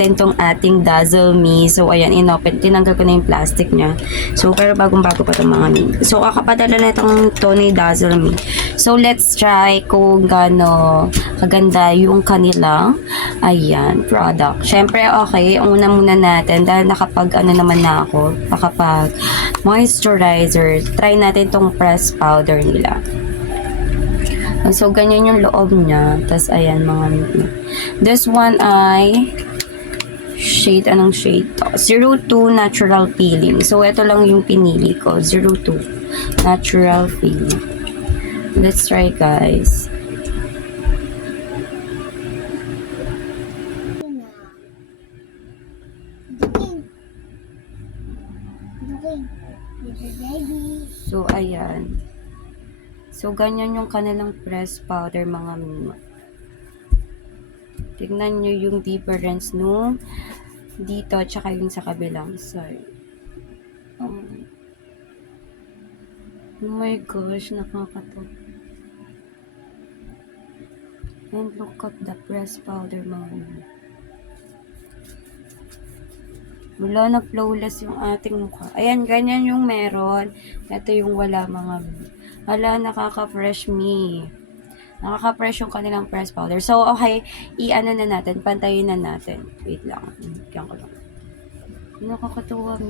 natin tong ating Dazzle Me. So, ayan, tinanggal ko na yung plastic niya. So, pero bagong-bago pa itong mga mi. So, kakapadala na itong Tony Dazzle Me. So, let's try kung gaano kaganda yung kanilang, ayan, product. Syempre, okay, una muna natin, dahil naman na ako, nakapag moisturizer, try natin tong press powder nila. So, ganyan yung loob niya. Tapos, ayan, mga this one ay shade, anong shade to? 02 Natural Peeling. So, ito lang yung pinili ko. 02 Natural Peeling. Let's try, guys. So, ayan. So, ganyan yung kanilang press powder, mga mima. Tignan nyo yung difference nung dito, tsaka yung sa kabilang side. Oh my gosh, nakakatawa. And look at the press powder, mga mima. Wala, nag-flawless yung ating mukha. Ayan, ganyan yung meron. Ito yung wala, mga mima. Hala, nakaka-fresh me. Nakaka-fresh yung kanilang press powder. So, okay, i-ano na natin, pantayin na natin. Wait lang. Kaya ko lang. Nakakatuwa.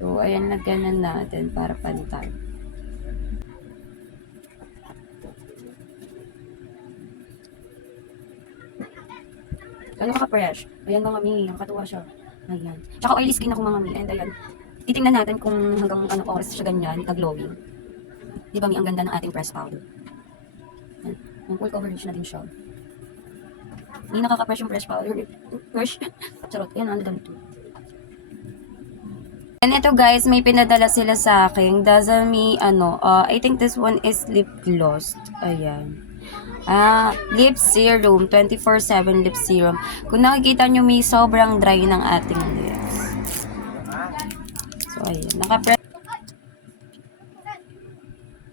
So, ayan, lagyan na natin para pantay. Ano ka-fresh? Ayan, mga mi, nakakatuwa siya. Ayan. Tsaka oily skin ako, mga mi. And ayan, titingnan natin kung hanggang ano oras siya ganyan, ka-glowing. Di ba, mi, ang ganda ng ating press powder. Ang full coverage na din siya. Hindi nakaka-fresh yung press powder. Fresh. Charot. Ayan, ano dito. And ito, guys, may pinadala sila sa akin. Dazzle Me, I think this one is lip gloss. Ayan. Lip serum. 24/7 lip serum. Kung nakikita nyo, may sobrang dry ng ating lips. So, ayan. Naka-press.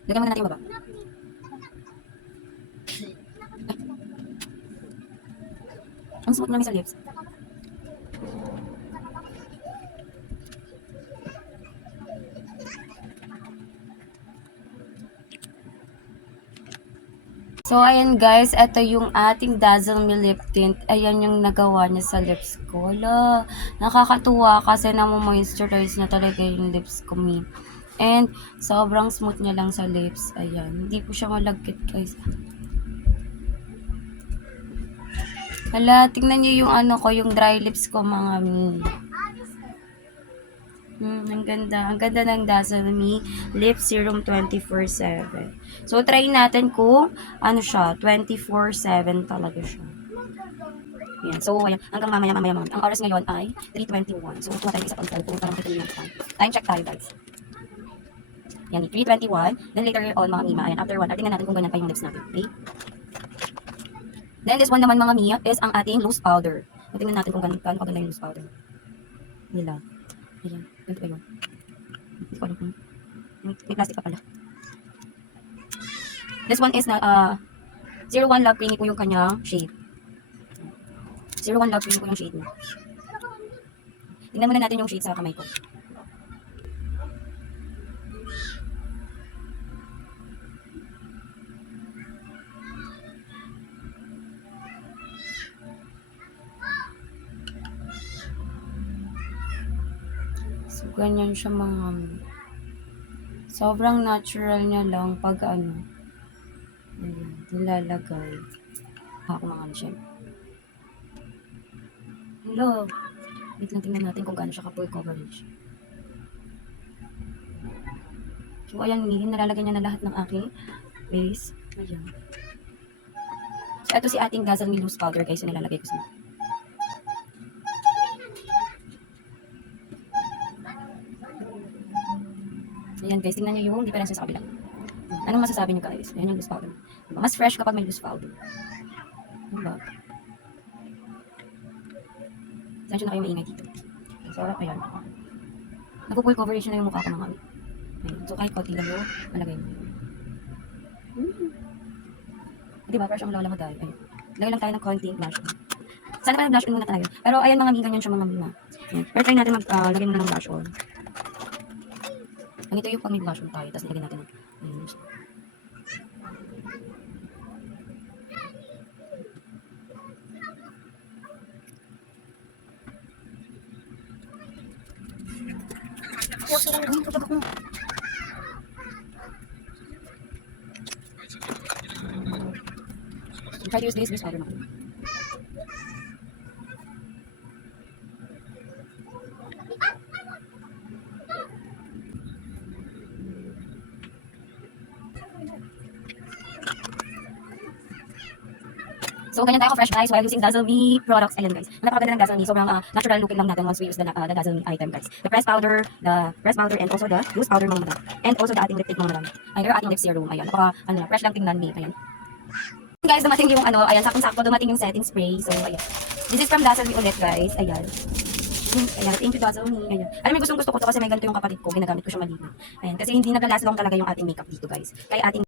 Lagyan muna natin yung baba. Ang smooth namin sa lips. So, ayan guys, ito yung ating Dazzle Me Lip Tint. Ayan yung nagawa niya sa lips ko. Hala, nakakatuwa kasi moisturize na talaga yung lips ko, me. And, sobrang smooth niya lang sa lips. Ayan, hindi po siya malagkit, guys. Hala, tingnan niyo yung yung dry lips ko, mga me. Ang ganda. Ang ganda ng Dazzle Me Lip Serum 24/7. So, try natin kung siya, 24/7 talaga siya. Ayan. So, ayan. Hanggang mamaya. Ang oras ngayon ay 3:21. So, kuha tayo isa pang cellphone para makita niyo yung time check tayo, guys. Yan, 3:21. Then later on, mga mima, ayan, after 1 hour, tingnan natin kung ganyan pa yung lips natin. Okay? Then, this one naman, mga mia, is ang ating loose powder. Tingnan natin kung gaano kaganda yung loose powder nila. Ayan. Ganito pa yun. Hindi ko alam kung may plastic pa pala. This one is 01 Love Creamy po yung kanyang shade. 01 Love Creamy po yung shade mo. Tingnan muna natin yung shade sa kamay ko. So, ganyan siya, mga sobrang natural niya lang pag nilalagay. Ako, mga siya. Hello. Wait lang, tingnan natin kung gaano siya ka-full coverage. So, ayan, nalalagay niya na lahat ng aking base. Ayan. So, ito si ating Dazzle Me Loose Powder, guys, yung nilalagay ko sa ayan, guys, tingnan nyo yung difference sa kabila. Anong masasabi nyo, guys? Ayan yung loose powder. Mas fresh kapag may loose powder. Diba? Sensyo na kayo maingay dito. So, ayan. Nagpo-full coverage na yung mukha ko, mga kami. So, kahit konti lang yung malagay mo. Diba, fresh ang lola mo dahil. Ayun. Lagay lang tayo ng konting blush. Sana pala blush on muna tayo. Pero ayan mga mi, ganyan siya mga mi. Ayan. Pero try natin lagyan muna ng blush on. Ganito yung pag may blush on tayo, tapos nilagyan natin ng try to use this powder na. So, ganyan tayo ka-fresh guys while using Dazzle Me products. Ayan guys. Napakaganda ng Dazzle Me. Sobrang natural looking lang natin once we use the Dazzle Me item guys. The pressed powder and also the loose powder mga madam. And also the ating lip tint mga madam. Ayan, ating lip serum. Ayan, fresh lang tingnan me. Ayan. Guys, dumating yung ayan, sakong-sakto dumating yung setting spray. So, ayan. This is from Dazzle Me ulit guys. Ayan. Ayan, thank you Dazzle Me. Ayan. Alam mo, gustong gusto ko to kasi may ganito yung kapatid ko. Ginagamit ko siya maligo. Ayan, kasi hindi nag-last long talaga yung ating makeup dito guys.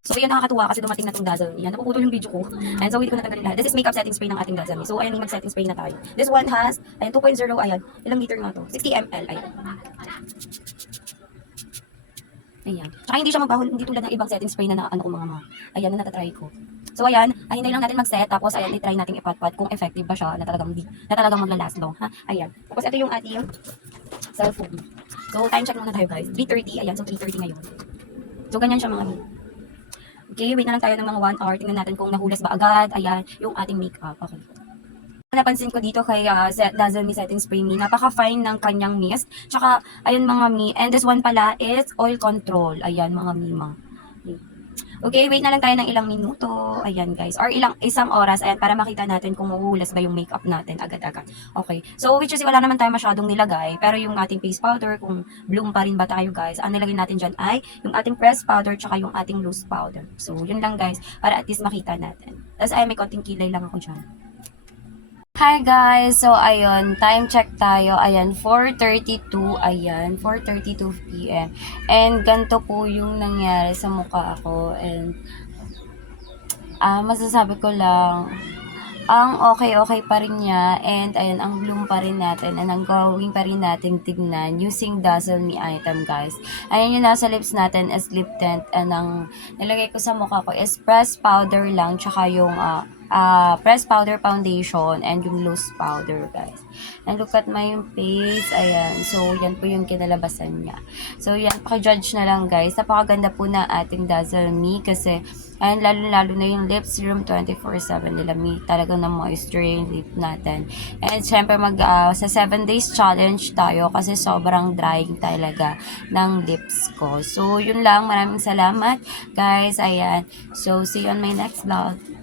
So, ayan, nakakatuwa kasi dumating na tong Dazzle Me. Ayan, napuputol yung video ko. Ayan, so, hindi ko natanggalin lahat. This is makeup setting spray ng ating Dazzle Me. So, ayan, yung mag-setting spray na tayo. This one has, ayan, 2.0, ayan. Ilang liter nga to? 60 ml, ayan. Ayan. Tsaka hindi siya magbahol, hindi tulad ng ibang setting spray na ko mga. Ayan, na natatry ko. So, ayan, hintayin lang natin mag-set. Tapos, ayan, i-try natin ipatpat kung effective ba siya na talagang maglalast long. Ha? Ayan. Tapos, ito yung ating cellphone. So, time check muna tayo guys. 3:30. Ayan, so 3:30 ngayon. So, ganyan siya mga mi. Okay, wait na lang tayo ng mga 1 hour. Tingnan natin kung nahulas ba agad. Ayan, yung ating makeup. Okay. Napansin ko dito kay Dazzle Me Setting Spray Me, napaka-fine ng kanyang mist. Tsaka, ayun mga mi. And this one pala is oil control. Ayan mga mi. Okay, wait na lang tayo ng ilang minuto. Ayan guys. Or isang oras. Ayan, para makita natin kung mahuhulas ba yung makeup natin agad-agad. Okay. So, which is wala naman tayo masyadong nilagay. Pero yung ating face powder, kung bloom pa rin ba tayo guys, ang nilagay natin dyan ay yung ating pressed powder tsaka yung ating loose powder. So, yun lang guys. Para at least makita natin. Tapos ay may konting kilay lang ako dyan. Hi guys! So, ayun, time check tayo. Ayan, 4:32. Ayan, 4:32 PM. And, ganito po yung nangyari sa mukha ko. And, masasabi ko lang, ang okay pa rin niya. And, ayun, ang bloom pa rin natin. And, ang gawin pa rin natin tignan using Dazzle Me item, guys. Ayan yung nasa lips natin is lip tint. And, ang nilagay ko sa mukha ko is pressed powder lang. Tsaka yung, pressed powder foundation and yung loose powder guys. And look at my face. Ayan. So, yan po yung kinalabasan niya. So, yan. Paki-judge na lang guys. Napakaganda po na ating Dazzle Me kasi ayan, lalo na yung lip serum 24/7 nila. Talagang na-moisture yung lip natin. And syempre sa 7 days challenge tayo kasi sobrang drying talaga ng lips ko. So, yun lang. Maraming salamat guys. Ayan. So, see you on my next vlog.